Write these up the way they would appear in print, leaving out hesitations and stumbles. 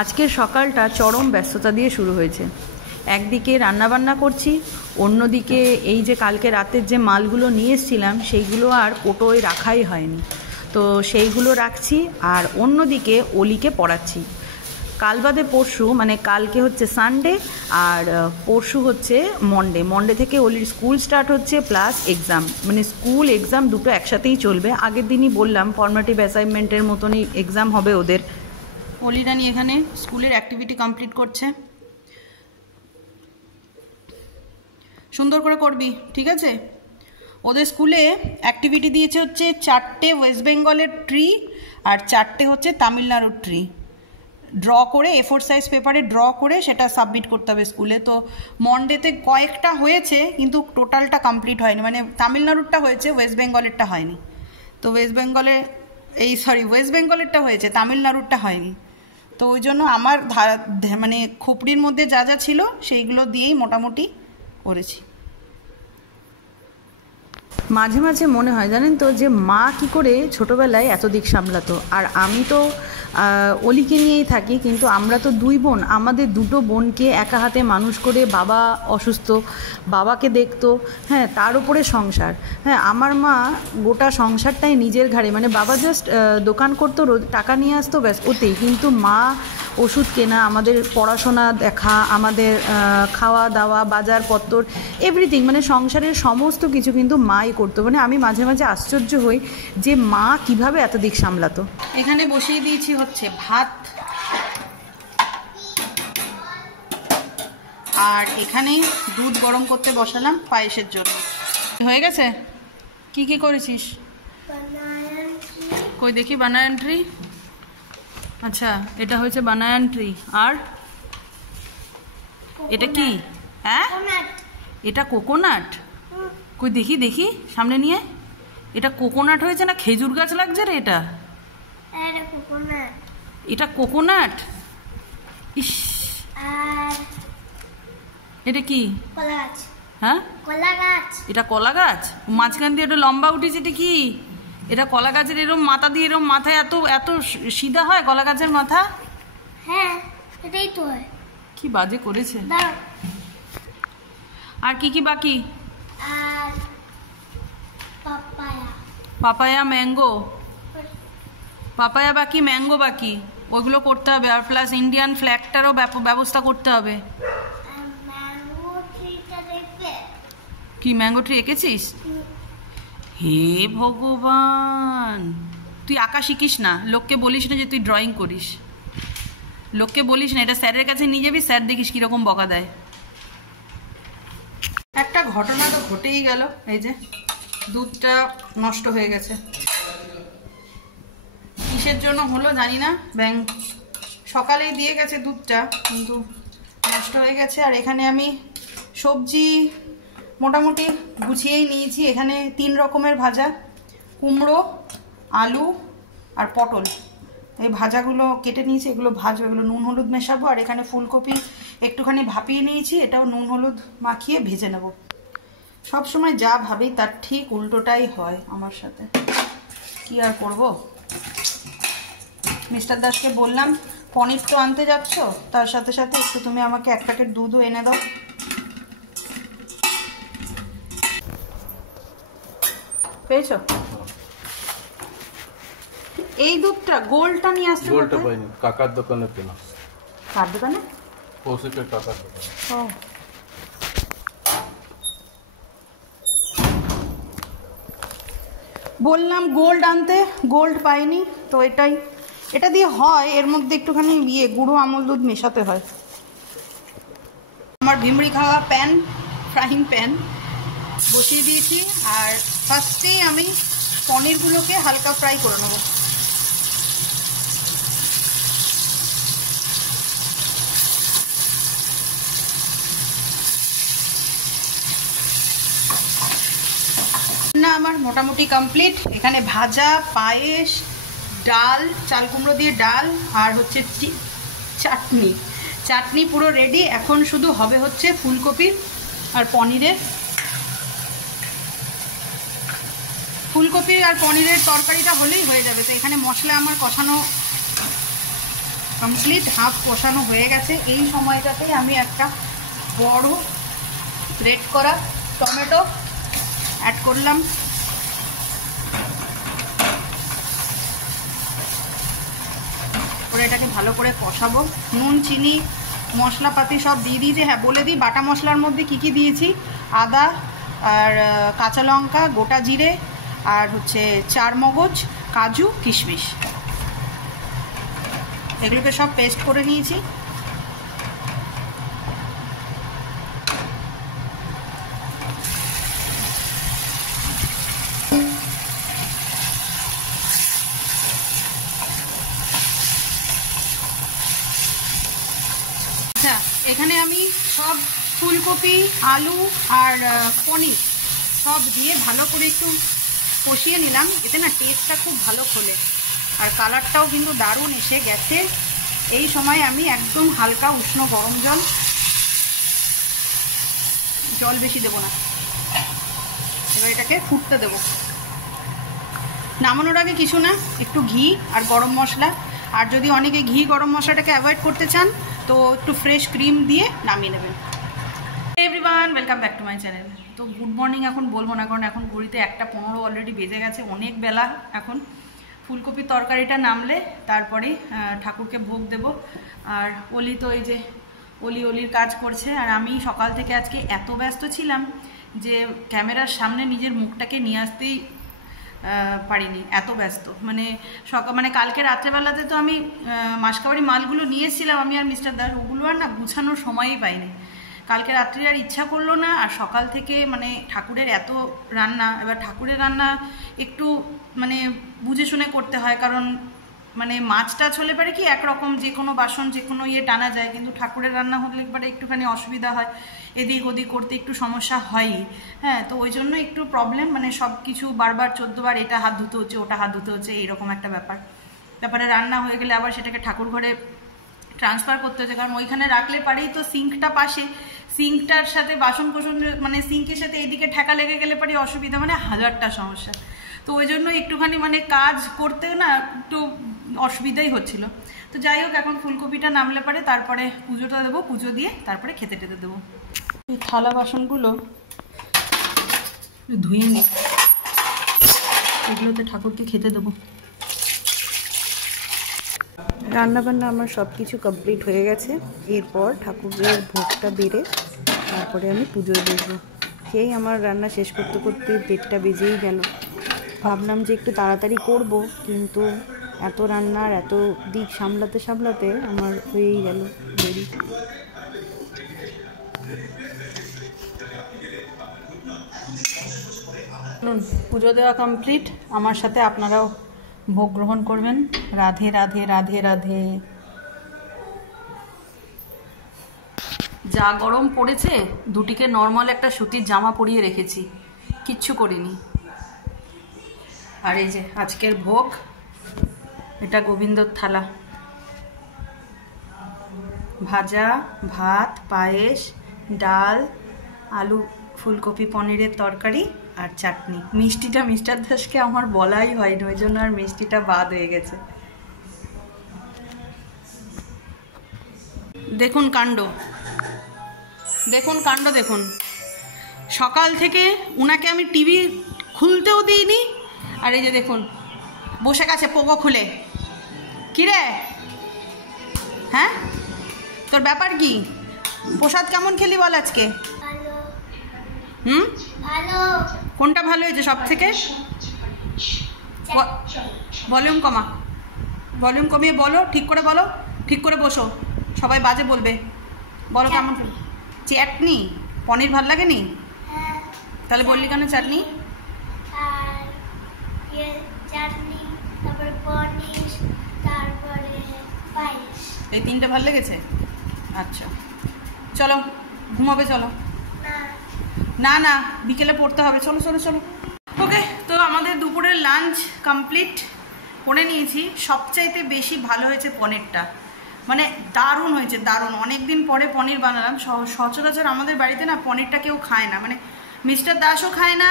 আজকের সকালটা চরম ব্যস্ততা দিয়ে শুরু হয়েছে। একদিকে রান্নাবান্না করছি, অন্যদিকে এই যে কালকে রাতের যে মালগুলো নিয়ে এসেছিলাম সেইগুলো আর কোটোয় রাখাই হয়নি, তো সেইগুলো রাখছি। আর অন্যদিকে অলিকে পড়াচ্ছি। কাল বাদে পরশু, মানে কালকে হচ্ছে সানডে আর পরশু হচ্ছে মন্ডে থেকে অলির স্কুল স্টার্ট হচ্ছে, প্লাস এক্সাম, মানে স্কুল এক্সাম দুটো একসাথেই চলবে। আগের দিনই বললাম ফর্মেটিভ অ্যাসাইনমেন্টের মতনই এক্সাম হবে ওদের। অলিরানি এখানে স্কুলের অ্যাক্টিভিটি কমপ্লিট করছে। সুন্দর করে করবি, ঠিক আছে? ওদের স্কুলে অ্যাক্টিভিটি দিয়েছে হচ্ছে 4টে ওয়েস্ট বেঙ্গলের ট্রি আর 4টে হচ্ছে তামিলনাড়ুর ট্রি। ড্র করে A4 সাইজ পেপারে ড্র করে সেটা সাবমিট করতে হবে স্কুলে। তো মন্ডেতে কয়েকটা হয়েছে কিন্তু টোটালটা কমপ্লিট হয়নি, মানে তামিলনাড়ুরটা হয়েছে, ওয়েস্ট বেঙ্গলেরটা হয়নি। তো ওয়েস্ট বেঙ্গলেরটা হয়েছে, তামিলনাড়ুরটা হয়নি। তো ওই জন্য আমার মানে খুপড়ির মধ্যে যা যা ছিল সেইগুলো দিয়েই মোটামুটি করেছি। মাঝে মাঝে মনে হয় জানেন তো, যে মা কি করে ছোটোবেলায় এত দিক সামলাতো। আর আমি তো অলিকে নিয়েই থাকি, কিন্তু আমরা তো দুই বোন, আমাদের দুটো বোনকে একা হাতে মানুষ করে, বাবা অসুস্থ, বাবাকে দেখতো, হ্যাঁ, তার উপরে সংসার। হ্যাঁ, আমার মা গোটা সংসারটাই নিজের ঘাড়ে, মানে বাবা জাস্ট দোকান করতো, টাকা নিয়ে আসতো, ব্যাস ওতেই। কিন্তু মা ওষুধ কেনা, আমাদের পড়াশোনা দেখা, আমাদের খাওয়া দাওয়া, বাজারপত্র, এভরিথিং, মানে সংসারের সমস্ত কিছু কিন্তু মাই করতো। মানে আমি মাঝে মাঝে আশ্চর্য হই যে মা কিভাবে এত দিক সামলাতো। এখানে বসিয়ে দিয়েছি হচ্ছে ভাত, আর এখানে দুধ গরম করতে বসালাম পায়েসের জন্য। হয়ে গেছে? কি কি করেছিস? কই দেখি বানায়ান ট্রি। আচ্ছা, এটা হয়েছে বানায়ান ট্রি। আর এটা কি? হ্যাঁ, এটা কোকোনাট। কই দেখি দেখি, সামনে নিয়ে। এটা কোকোনাট হয়েছে না খেজুর গাছ লাগছে রে? এটা কোকোনাট। ইস, এটা কি? হ্যাঁ, এটা কলা গাছ। মাঝখান দিয়ে একটা লম্বা উঠেছে, এটা কি? এটা কলা গাছের এরকম মাথা দিয়ে, এরকম মাথায় এত এত সিধা হয় কলা গাছের মাথা? হ্যাঁ, এটাই তো হয়। কি বাজে করেছে। আর কি কি বাকি? আর পাপায়া, ম্যাঙ্গো। পাপায়া বাকি, ম্যাঙ্গো বাকি, ওইগুলো করতে হবে। আর প্লাস ইন্ডিয়ান ফ্ল্যাগটারও ব্যবস্থা করতে হবে। কি ম্যাঙ্গো ট্রি এঁকেছিস? হে ভগবান, তুই আঁকা শিখিস না, লোককে বলিস না যে তুই ড্রয়িং করিস, লোককে বলিস না। এটা স্যারের কাছে নিয়ে যাবি, স্যার দেখিস কিরকম বকা দেয়। একটা ঘটনা তো ঘটেই গেল, এই যে দুধটা নষ্ট হয়ে গেছে। কিসের জন্য হলো জানি না, সকালেই দিয়ে গেছে দুধটা, কিন্তু নষ্ট হয়ে গেছে। আর এখানে আমি সবজি মোটামুটি গুছিয়েই নিয়েছি। এখানে 3 রকমের ভাজা, কুমড়ো, আলু আর পটল, এই ভাজাগুলো কেটে নিয়েছি, এগুলো ভাজবো, এগুলো নুন হলুদ মেশাবো। আর এখানে ফুলকপি একটুখানি ভাপিয়ে নিয়েছি, এটাও নুন হলুদ মাখিয়ে ভেজে নেব। সবসময় যা ভাবি তার ঠিক উল্টোটাই হয় আমার সাথে, কি আর করব। মিস্টার দাসকে বললাম পনির তো আনতে যাচ্ছ, তার সাথে সাথে একটু তুমি আমাকে 1 প্যাকেট দুধও এনে দাও। পেয়েছো? এই দুধটা গোলটা নিয়ে আসছো? গোলটা পাইনি, কাকার দোকানে পেলাম। কার দোকানে? কৌশিকের কাকার দোকানে। ও, বললাম গোল্ড আনতে, গোল্ড পাইনি। তো এটা দিয়ে হয়, এর মধ্যে একটুখানি গুঁড়ো আমল দুধ মেশাতে হয়। আমার ভিমড়ি খাওয়া প্যান, ফ্রাইং প্যান বসিয়ে দিয়েছি। আর ফার্স্টেই আমি পনিরগুলোকে হালকা ফ্রাই করে নেব। না, আমার মোটামুটি কমপ্লিট। এখানে ভাজা, পায়েস, ডাল, চাল কুমড়ো দিয়ে ডাল, আর হচ্ছে চাটনি পুরো রেডি। এখন শুধু হবে হচ্ছে ফুলকপির আর পনিরের তরকারিটা হলেই হয়ে যাবে। তো এখানে মশলা আমার কষানো কমপ্লিট হাফ কষানো হয়ে গেছে। এই সময়টাতেই আমি একটা বড় গ্রেট করা টমেটো অ্যাড করলাম। করে এটাকে ভালো করে কষাবো। নুন চিনি মশলাপাতি সব দিয়ে দিয়েছি। হ্যাঁ বলে দিই, বাটা মশলার মধ্যে কি কি দিয়েছি: আদা আর কাঁচা লঙ্কা, গোটা জিরে, আর হচ্ছে চারমগজ, কাজু, কিশমিশ, এগুলোকে সব পেস্ট করে নিয়েছি। আচ্ছা, এখানে আমি সব ফুলকপি, আলু আর পনির সব দিয়ে ভালো করে একটু কষিয়ে নিলাম। এতে না টেস্টটা খুব ভালো খোলে আর কালারটাও কিন্তু দারুণ এসে গেছে। এই সময় আমি একদম হালকা উষ্ণ গরম জল বেশি দেবো না। এবার এটাকে ফুটতে দেবো। নামানোর আগে কিছু না, একটু ঘি আর গরম মশলা, আর যদি অনেকে ঘি গরম মশলাটাকে অ্যাভয়েড করতে চান তো একটু ফ্রেশ ক্রিম দিয়ে নামিয়ে নেবেন। Everyone, welcome back to my channel. তো গুড মর্নিং এখন বলবো না, কারণ এখন ঘড়িতে 1:15 অলরেডি বেজে গেছে, অনেক বেলা। এখন ফুলকপির তরকারিটা নামলে তারপরে ঠাকুরকে ভোগ দেব। আর অলি তো এই যে অলির কাজ করছে, আর আমি সকাল থেকে আজকে এত ব্যস্ত ছিলাম যে ক্যামেরার সামনে নিজের মুখটাকে নিয়ে আসতেই পারিনি, এত ব্যস্ত। মানে কালকে রাত্রেবেলাতে তো আমি মাসকাবাড়ি মালগুলো নিয়েছিলাম আমি আর মিস্টার দাস, ওগুলো আর না গুছানোর সময়ই পাইনি। কালকে রাত্রি আর ইচ্ছা করলো না। আর সকাল থেকে মানে ঠাকুরের এত রান্না, এবার ঠাকুরের রান্না একটু মানে বুঝে শুনে করতে হয়, কারণ মানে মাছ টাছ হলে পারে কি একরকম যে কোনো বাসন যে কোনো টানা যায়, কিন্তু ঠাকুরের রান্না হলে একবারে একটুখানি অসুবিধা হয়, এদিক ওদিক করতে একটু সমস্যা হয়ই। হ্যাঁ, তো ওই জন্য একটু প্রবলেম, মানে সব কিছু বারবার 14 বার এটা হাত ধুতে হচ্ছে, ওটা হাত ধুতে হচ্ছে, এইরকম একটা ব্যাপারে রান্না হয়ে গেলে আবার সেটাকে ঠাকুর ঘরে ট্রান্সফার করতে হচ্ছে, কারণ ওইখানে রাখলে পারেই তো সিঙ্কটা পাশে, সিঙ্কটার সাথে বাসন কোসন মানে সিঙ্কের সাথে এইদিকে ঠেকা লেগে গেলে পারে অসুবিধা, মানে হাজারটা সমস্যা। তো ওই জন্য একটুখানি মানে কাজ করতে না একটু অসুবিধাই হচ্ছিল। তো যাই হোক, এখন ফুলকপিটা নামলে পারে তারপরে পুজোটা দেবো, পুজো দিয়ে তারপরে খেতে টেতে দেবো। এই থালা বাসনগুলো ধুয়ে নিই, এগুলোতে ঠাকুরকে খেতে দেবো। রান্নাবান্না আমার সব কিছু কমপ্লিট হয়ে গেছে। এরপর ঠাকুরের ভোগটা বেড়ে তারপরে আমি পুজোয় বসবো। সেই আমার রান্না শেষ করতে করতে 1:30টা বেজেই গেল। ভাবলাম যে একটু তাড়াতাড়ি করব, কিন্তু এত রান্নার এত দিক সামলাতে আমার হয়েই গেল দেরি। পুজো দেওয়া কমপ্লিট, আমার সাথে আপনারাও ভোগ গ্রহণ করবেন। রাধে রাধে রাধে রাধে। যা গরম পড়েছে, দুটিকে নর্মাল একটা সুতির জামা পরিয়ে রেখেছি, কিচ্ছু করিনি। আর এই যে আজকের ভোগ, এটা গোবিন্দর থালা, ভাজা ভাত, পায়েস, ডাল, আলু ফুলকপি পনিরের তরকারি আর চাটনি। মিষ্টিটা মিস্টার দাসকে আমার বলাই হয়নি, ওই জন্য আর মিষ্টিটা বাদ হয়ে গেছে। দেখুন কাণ্ড, দেখুন সকাল থেকে উনাকে আমি টিভি খুলতেও দিইনি, আর এই যে দেখুন বসে গেছে পোগো খুলে। কিরে, হ্যাঁ তোর ব্যাপার কি? প্রসাদ কেমন খেলি বল আজকে? ভালো। কোনটা ভালো হয়েছে সব থেকে? ভলিউম কমিয়ে বলো, ঠিক করে বলো, ঠিক করে বসো, সবাই বাজে বলবে। বলো কেমন? চাটনি, পনির ভাল লাগেনি? তাহলে বললি কেন চাটনি? চাটনি, তারপরে পনির, তারপরে পায়েস, এই 3টে ভাল লেগেছে। আচ্ছা চলো ঘুমাবে, চলো। না বিকেলে পড়তে হবে, চলো। ওকে, তো আমাদের দুপুরের লাঞ্চ কমপ্লিট করে নিয়েছি। সবচাইতে বেশি ভালো হয়েছে পনিরটা, মানে দারুণ হয়েছে, দারুণ। অনেকদিন পরে পনির বানালাম। সচরাচর আমাদের বাড়িতে না পনিরটা কেউ খায় না, মানে মিস্টার দাসও খায় না,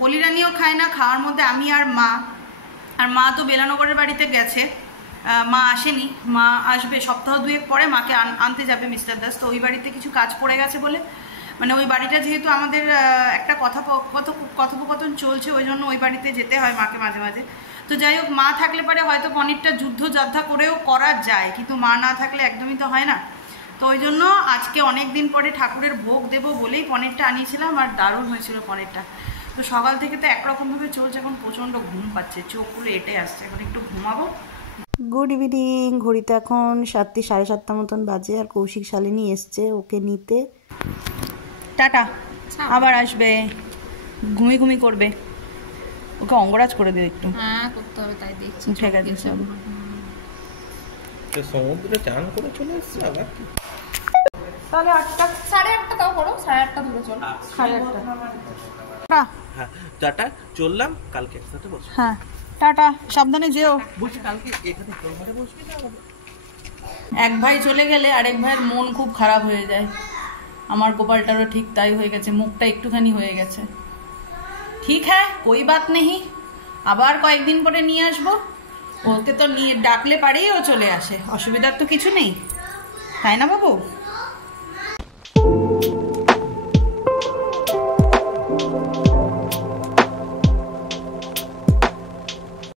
পলিরানিও খায় না। খাওয়ার মধ্যে আমি আর মা তো বেলানগরের বাড়িতে গেছে, মা আসেনি, মা আসবে সপ্তাহ দুয়েক পরে, মাকে আনতে যাবে মিস্টার দাস। তো ওই বাড়িতে কিছু কাজ পড়ে গেছে বলে, মানে ওই বাড়িটা যেহেতু আমাদের একটা কথোপকথন চলছে, ওই জন্য ওই বাড়িতে যেতে হয় মাকে মাঝে মাঝে। তো যাই হোক, মা থাকলে পরে হয়তো পনিরটা যুদ্ধ যাত্রা করেও করা যায়, কিন্তু মা না থাকলে একদমই তো হয় না। তো ওই জন্য আজকে অনেক দিন পরে ঠাকুরের ভোগ দেবো বলেই পনিরটা আনিয়েছিলাম, আর দারুণ হয়েছিল পনিরটা। তো সকাল থেকে তো একরকমভাবে চলছে, এখন প্রচণ্ড ঘুম পাচ্ছে, চোখগুলো এঁটে আসছে, এখন একটু ঘুমাবো। Good evening. ঘড়িতে এখন 7 সাড়ে 7টা মতন বাজে, আর কৌশিক শালিনী এসছে ওকে নিতে। টাটা, আবার আসবে, ঘুমি করবে, ওকে অঙ্গরাজ করে দিও একটু। হ্যাঁ করতে হবে, তাই দেখছি। ঠিক আছে, চলো। সমুদ্রে চান করে চলে এসছে আবার। তাহলে 8টা 8:30 তাও করো, 8:30 দূরে চলো। 8:30। হ্যাঁ টাটা, চললাম, কালকে একসাথে বসবো। হ্যাঁ টাটা, সাবধানে যেও। বলছি কালকে এখানে তোর ঘরে বসবি না আমাদের? এক ভাই চলে গেলে আরেক ভাইয়ের মন খুব খারাপ হয়ে যায়। আমার গোপালটারও ঠিক তাই হয়ে গেছে, মুখটা একটুখানি হয়ে গেছে। ঠিক হ্যাঁ, কোই বাত নেই, আবার কয়েকদিন পরে নিয়ে আসবো ওকে। তো নিয়ে ডাকলে পারেই ও চলে আসে, অসুবিধার তো কিছু নেই, তাই না বাবু?